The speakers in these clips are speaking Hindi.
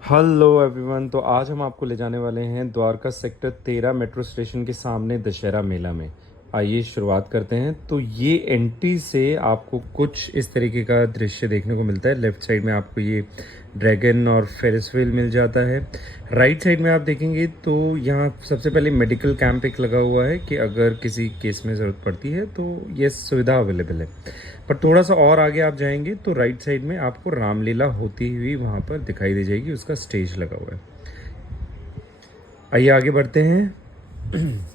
Hello everyone. तो आज हम आपको ले जाने वाले हैं द्वारका सेक्टर 13 मेट्रो स्टेशन के सामने दशहरा मेला में। आइए शुरुआत करते हैं। तो ये एंट्री से आपको कुछ इस तरीके का दृश्य देखने को मिलता है। लेफ्ट साइड में आपको ये ड्रैगन और फेरिस व्हील मिल जाता है। राइट साइड में आप देखेंगे तो यहाँ सबसे पहले मेडिकल कैंप एक लगा हुआ है कि अगर किसी केस में ज़रूरत पड़ती है तो ये सुविधा अवेलेबल है। पर थोड़ा सा और आगे आप जाएंगे तो राइट साइड में आपको रामलीला होती हुई वहाँ पर दिखाई दे जाएगी, उसका स्टेज लगा हुआ है। आइए आगे बढ़ते हैं।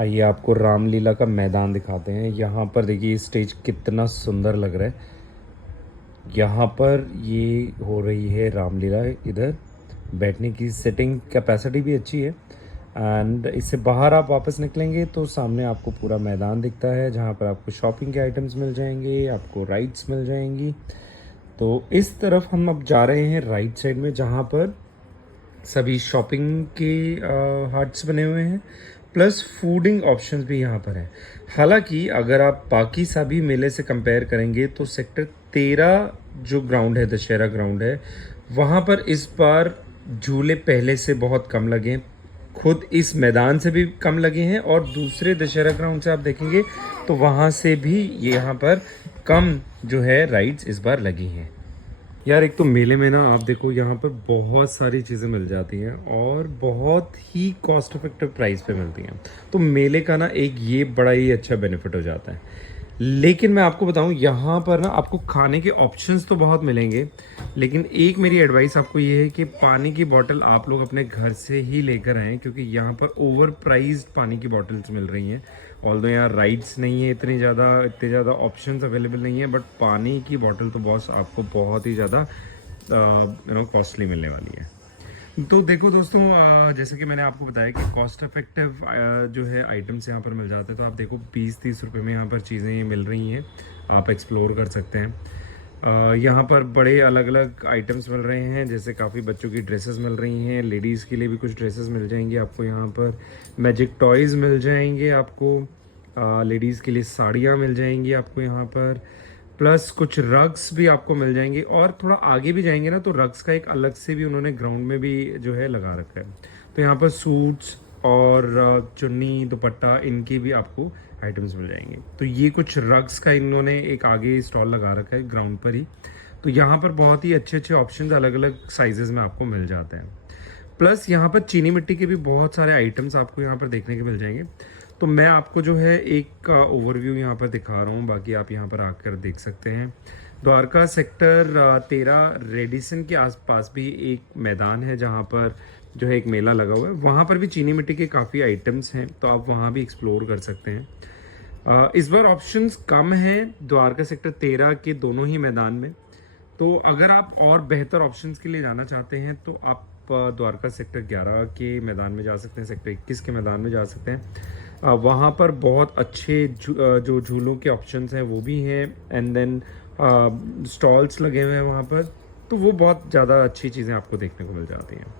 आइए आपको रामलीला का मैदान दिखाते हैं। यहाँ पर देखिए स्टेज कितना सुंदर लग रहा है। यहाँ पर ये हो रही है रामलीला। इधर बैठने की सिटिंग कैपेसिटी भी अच्छी है। एंड इससे बाहर आप वापस निकलेंगे तो सामने आपको पूरा मैदान दिखता है, जहाँ पर आपको शॉपिंग के आइटम्स मिल जाएंगे, आपको राइड्स मिल जाएंगी। तो इस तरफ हम अब जा रहे हैं राइट साइड में, जहाँ पर सभी शॉपिंग के हट्स बने हुए हैं, प्लस फूडिंग ऑप्शंस भी यहाँ पर है। हालांकि अगर आप बाकी सभी मेले से कंपेयर करेंगे तो सेक्टर 13 जो ग्राउंड है, दशहरा ग्राउंड है, वहाँ पर इस बार झूले पहले से बहुत कम लगे हैं। खुद इस मैदान से भी कम लगे हैं और दूसरे दशहरा ग्राउंड से आप देखेंगे तो वहाँ से भी ये यहाँ पर कम जो है राइड्स इस बार लगी हैं। यार एक तो मेले में ना आप देखो यहाँ पर बहुत सारी चीज़ें मिल जाती हैं और बहुत ही कॉस्ट इफेक्टिव प्राइस पे मिलती हैं। तो मेले का ना एक ये बड़ा ही अच्छा बेनिफिट हो जाता है। लेकिन मैं आपको बताऊं, यहाँ पर ना आपको खाने के ऑप्शंस तो बहुत मिलेंगे, लेकिन एक मेरी एडवाइस आपको ये है कि पानी की बोतल आप लोग अपने घर से ही लेकर आएँ, क्योंकि यहाँ पर ओवर प्राइज्ड पानी की बोतल्स मिल रही हैं। ऑल्दो यहाँ राइड्स नहीं है इतने ज़्यादा ऑप्शंस अवेलेबल नहीं है, बट पानी की बोतल तो बॉस आपको बहुत ही ज़्यादा कॉस्टली मिलने वाली है। तो देखो दोस्तों, जैसे कि मैंने आपको बताया कि कॉस्ट इफेक्टिव जो है आइटम्स यहाँ पर मिल जाते हैं। तो आप देखो 20-30 रुपए में यहाँ पर चीज़ें मिल रही हैं, आप एक्सप्लोर कर सकते हैं। यहाँ पर बड़े अलग अलग आइटम्स मिल रहे हैं, जैसे काफ़ी बच्चों की ड्रेसेस मिल रही हैं, लेडीज़ के लिए भी कुछ ड्रेसेस मिल जाएंगी आपको यहाँ पर। मैजिक टॉयज़ मिल जाएंगे आपको, लेडीज़ के लिए साड़ियाँ मिल जाएंगी आपको यहाँ पर, प्लस कुछ रग्स भी आपको मिल जाएंगे। और थोड़ा आगे भी जाएंगे ना तो रग्स का एक अलग से भी उन्होंने ग्राउंड में भी जो है लगा रखा है। तो यहाँ पर सूट्स और चुन्नी दुपट्टा इनकी भी आपको आइटम्स मिल जाएंगे। तो ये कुछ रग्स का इन्होंने एक आगे स्टॉल लगा रखा है ग्राउंड पर ही। तो यहाँ पर बहुत ही अच्छे अच्छे ऑप्शंस अलग अलग साइजेस में आपको मिल जाते हैं। प्लस यहाँ पर चीनी मिट्टी के भी बहुत सारे आइटम्स आपको यहाँ पर देखने के मिल जाएंगे। तो मैं आपको जो है एक ओवरव्यू यहाँ पर दिखा रहा हूँ, बाकी आप यहाँ पर आकर देख सकते हैं। द्वारका सेक्टर 13 रेडिसन के आसपास भी एक मैदान है, जहाँ पर जो है एक मेला लगा हुआ है। वहाँ पर भी चीनी मिट्टी के काफ़ी आइटम्स हैं, तो आप वहाँ भी एक्सप्लोर कर सकते हैं। इस बार ऑप्शंस कम हैं द्वारका सेक्टर 13 के दोनों ही मैदान में। तो अगर आप और बेहतर ऑप्शंस के लिए जाना चाहते हैं तो आप द्वारका सेक्टर 11 के मैदान में जा सकते हैं, सेक्टर 21 के मैदान में जा सकते हैं। वहाँ पर बहुत अच्छे जो झूलों के ऑप्शंस हैं वो भी हैं, एंड देन स्टॉल्स लगे हुए हैं वहाँ पर। तो वो बहुत ज़्यादा अच्छी चीज़ें आपको देखने को मिल जाती हैं।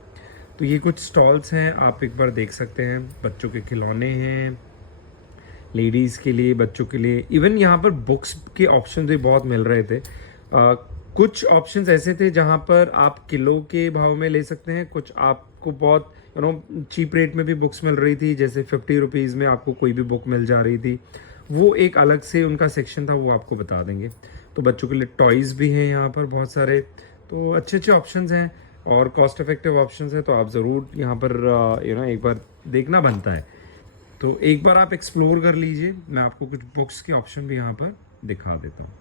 तो ये कुछ स्टॉल्स हैं, आप एक बार देख सकते हैं। बच्चों के खिलौने हैं, लेडीज़ के लिए, बच्चों के लिए। इवन यहाँ पर बुक्स के ऑप्शन भी बहुत मिल रहे थे। कुछ ऑप्शंस ऐसे थे जहाँ पर आप किलो के भाव में ले सकते हैं, कुछ आपको बहुत चीप रेट में भी बुक्स मिल रही थी, जैसे 50 रुपीज़ में आपको कोई भी बुक मिल जा रही थी। वो एक अलग से उनका सेक्शन था, वो आपको बता देंगे। तो बच्चों के लिए टॉयज़ भी हैं यहाँ पर बहुत सारे। तो अच्छे अच्छे ऑप्शंस हैं और कॉस्ट इफेक्टिव ऑप्शंस हैं, तो आप ज़रूर यहाँ पर एक बार देखना बनता है। तो एक बार आप एक्सप्लोर कर लीजिए। मैं आपको कुछ बुक्स के ऑप्शन भी यहाँ पर दिखा देता हूँ।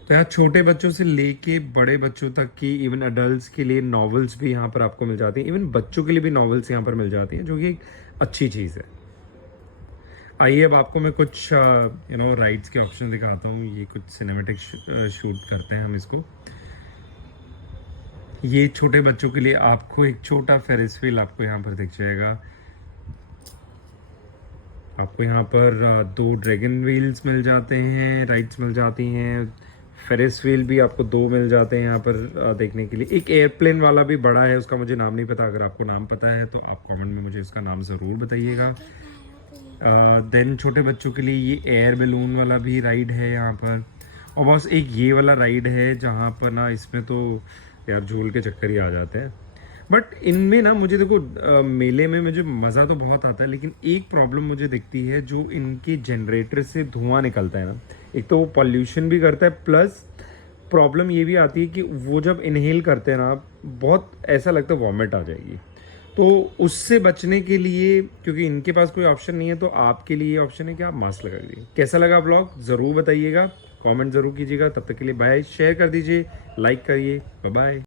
तो यहाँ छोटे बच्चों से लेके बड़े बच्चों तक की, इवन अडल्ट्स के लिए नॉवेल्स भी यहाँ पर आपको मिल जाती हैं। इवन बच्चों के लिए भी नॉवेल्स यहाँ पर मिल जाती हैं, जो कि एक अच्छी चीज़ है। आइए अब आपको मैं कुछ राइड्स के ऑप्शन दिखाता हूँ। ये कुछ सिनेमेटिक शूट करते हैं हम इसको। ये छोटे बच्चों के लिए आपको एक छोटा फेरिस व्हील आपको यहाँ पर दिख जाएगा। आपको यहाँ पर दो ड्रैगन व्हील्स मिल जाते हैं, राइड्स मिल जाती हैं। फेरिस व्हील भी आपको दो मिल जाते हैं यहाँ पर देखने के लिए। एक एयरप्लेन वाला भी बड़ा है, उसका मुझे नाम नहीं पता। अगर आपको नाम पता है तो आप कमेंट में मुझे उसका नाम ज़रूर बताइएगा। देन छोटे बच्चों के लिए ये एयर बैलून वाला भी राइड है यहाँ पर। और बस एक ये वाला राइड है जहाँ पर ना इसमें तो यार झूल के चक्कर ही आ जाते हैं। बट इनमें ना मुझे देखो मेले में मुझे मज़ा तो बहुत आता है, लेकिन एक प्रॉब्लम मुझे दिखती है, जो इनके जनरेटर से धुआं निकलता है ना, एक तो वो पॉल्यूशन भी करता है, प्लस प्रॉब्लम ये भी आती है कि वो जब इनहेल करते हैं ना, बहुत ऐसा लगता है वॉमिट आ जाएगी। तो उससे बचने के लिए, क्योंकि इनके पास कोई ऑप्शन नहीं है, तो आपके लिए ऑप्शन है कि आप मास्क लगा लीजिए। कैसा लगा ब्लॉग ज़रूर बताइएगा, कमेंट ज़रूर कीजिएगा। तब तक के लिए बाय, शेयर कर दीजिए, लाइक करिए, बाय बाय।